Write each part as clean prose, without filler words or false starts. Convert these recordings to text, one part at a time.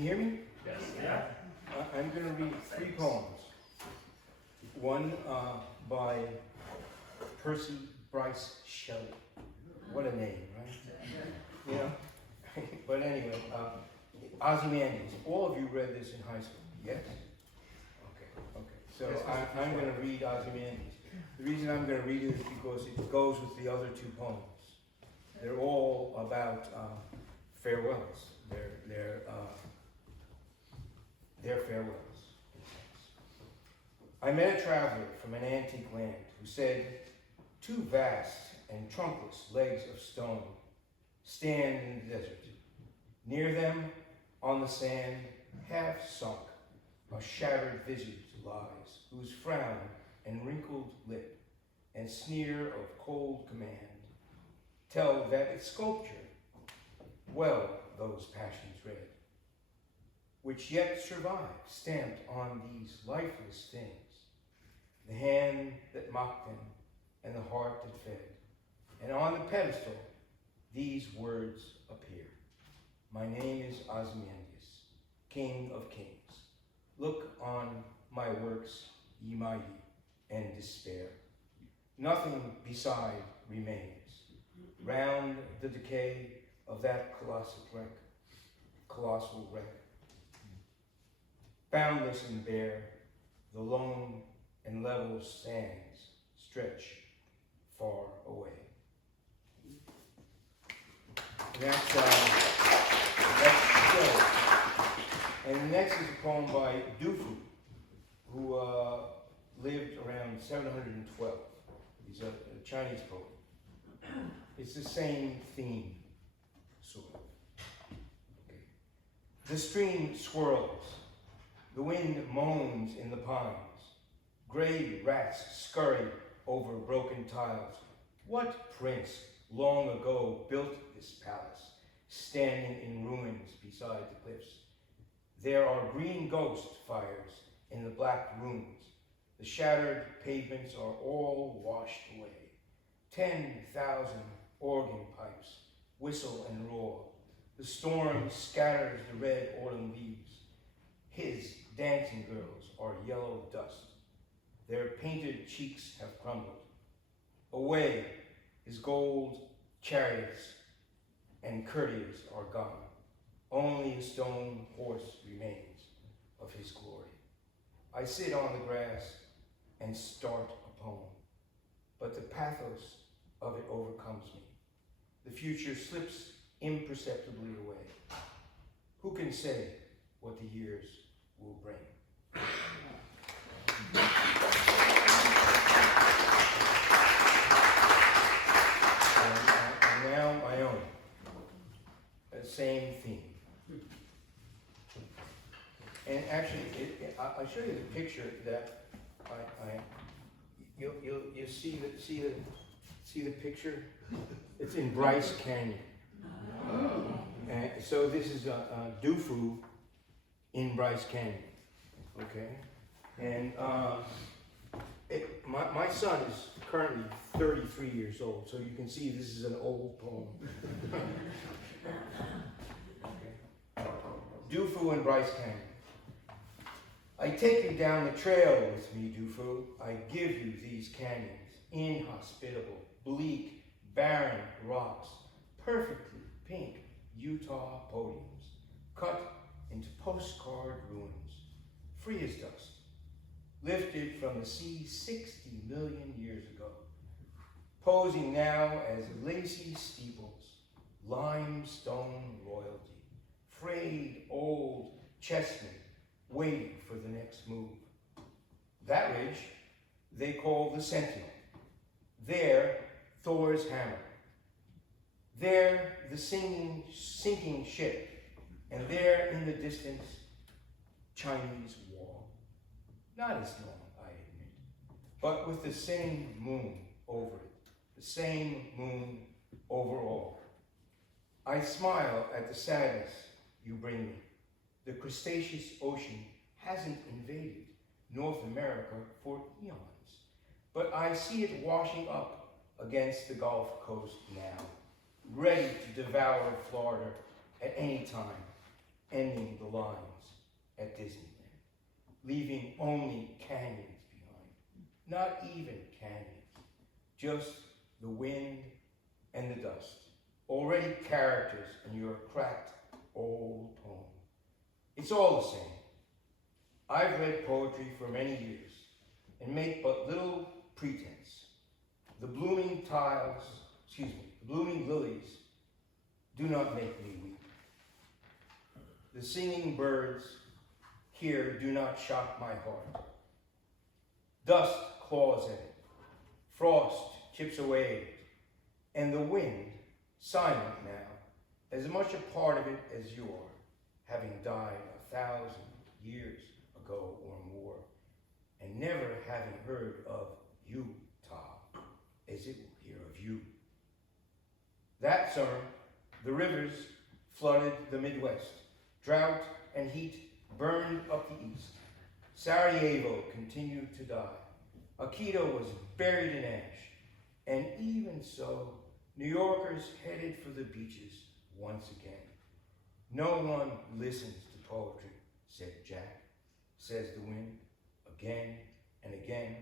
You hear me? Yes. Yeah. I'm going to read 3 poems. One by Percy Bryce Shelley. What a name, right? You know? But anyway, Ozymandias. All of you read this in high school, yes? Okay. So I'm going to read Ozymandias. The reason I'm going to read it is because it goes with the other 2 poems. They're all about farewells. They're farewells. I met a traveler from an antique land who said, 2 vast and trunkless legs of stone stand in the desert. Near them, on the sand, half sunk, a shattered visage lies, whose frown and wrinkled lip and sneer of cold command tell that its sculpture well those passions read, which yet survive, stamped on these lifeless things, the hand that mocked them and the heart that fed. And on the pedestal, these words appear. My name is Ozymandias, King of Kings. Look on my works, ye mighty, and despair. Nothing beside remains. Round the decay of that colossal wreck, boundless and bare, the lone and level sands stretch far away. That's Shelley. And the next is a poem by Dufu, who lived around 712. He's a Chinese poet. It's the same theme, sort of. Okay. The stream swirls. The wind moans in the pines. Gray rats scurry over broken tiles. What prince long ago built this palace, standing in ruins beside the cliffs? There are green ghost fires in the black rooms. The shattered pavements are all washed away. 10,000 organ pipes whistle and roar. The storm scatters the red autumn leaves. His dancing girls are yellow dust. Their painted cheeks have crumbled. Away, his gold chariots and courtiers are gone. Only a stone horse remains of his glory. I sit on the grass and start a poem, but the pathos of it overcomes me. The future slips imperceptibly away. Who can say what the years will bring? And now my own, same theme. And actually, I'll show you the picture that you'll see the picture. It's in Bryce Canyon. So this is Dufu in Bryce Canyon. Okay, and my son is currently 33 years old, so you can see this is an old poem. Okay. Dufu in Bryce Canyon. I take you down the trail with me, Dufu. I give you these canyons, inhospitable, bleak, barren rocks, perfectly pink Utah podiums, cut into postcard ruins, free as dust, lifted from the sea 60 million years ago, posing now as lacy steeples, limestone royalty, frayed old chessmen waiting for the next move. That ridge they call the Sentinel. There, Thor's hammer. There, the sinking ship. And there, in the distance, Chinese wall. Not as long, I admit, but with the same moon over it. The same moon over all. I smile at the sadness you bring me. The crustaceous ocean hasn't invaded North America for eons, but I see it washing up against the Gulf Coast now, ready to devour Florida at any time. ending the lines at Disneyland, leaving only canyons behind. Not even canyons, just the wind and the dust, already characters in your cracked old poem. It's all the same. I've read poetry for many years and make but little pretense. The blooming lilies do not make me weep. The singing birds here do not shock my heart. Dust claws at it, frost chips away at it, and the wind, silent now, as much a part of it as you are, having died 1,000 years ago or more, and never having heard of Utah as it will hear of you. That summer, the rivers flooded the Midwest. Drought and heat burned up the east. Sarajevo continued to die. Akita was buried in ash. And even so, New Yorkers headed for the beaches once again. No one listens to poetry, said Jack, says the wind, again and again.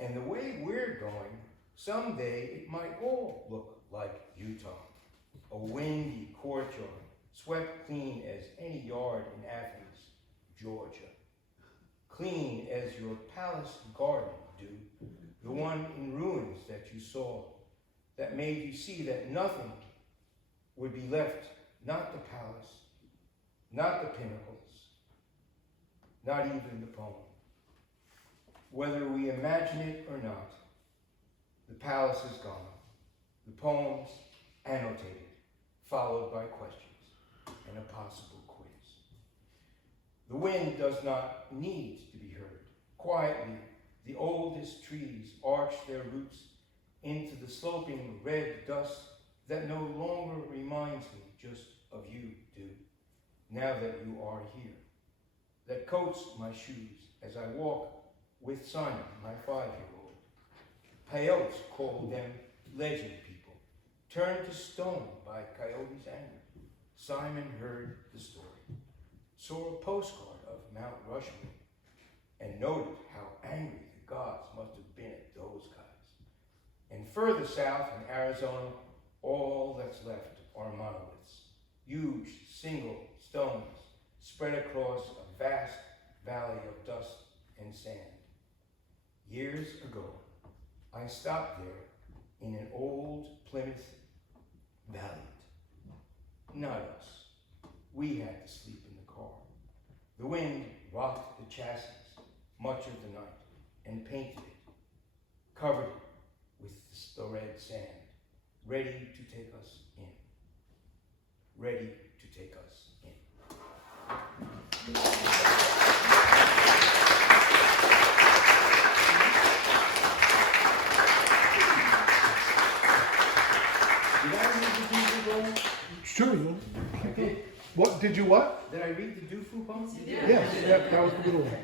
And the way we're going, someday it might all look like Utah. A windy courtyard, swept clean as any yard in Athens, Georgia. Clean as your palace garden do, the one in ruins that you saw, that made you see that nothing would be left, not the palace, not the pinnacles, not even the poem. Whether we imagine it or not, the palace is gone, the poems annotated, followed by questions and a possible quiz. The wind does not need to be heard. Quietly, the oldest trees arch their roots into the sloping red dust that no longer reminds me just of you, do, now that you are here, that coats my shoes as I walk with Simon, my 5-year-old. Coyotes called them legend people, turned to stone by coyotes' anger. Simon heard the story, saw a postcard of Mount Rushmore, and noted how angry the gods must have been at those guys. And further south in Arizona, all that's left are monoliths, huge single stones spread across a vast valley of dust and sand. Years ago, I stopped there in an old Plymouth Valiant. Not us. We had to sleep in the car. The wind rocked the chassis much of the night and painted it, covered it with the red sand, ready to take us in. Ready to take us in. Did I read the Dufu poem? Sure, you. I did. What did you what? Did I read the Dufu poem? Yes, that was the good one.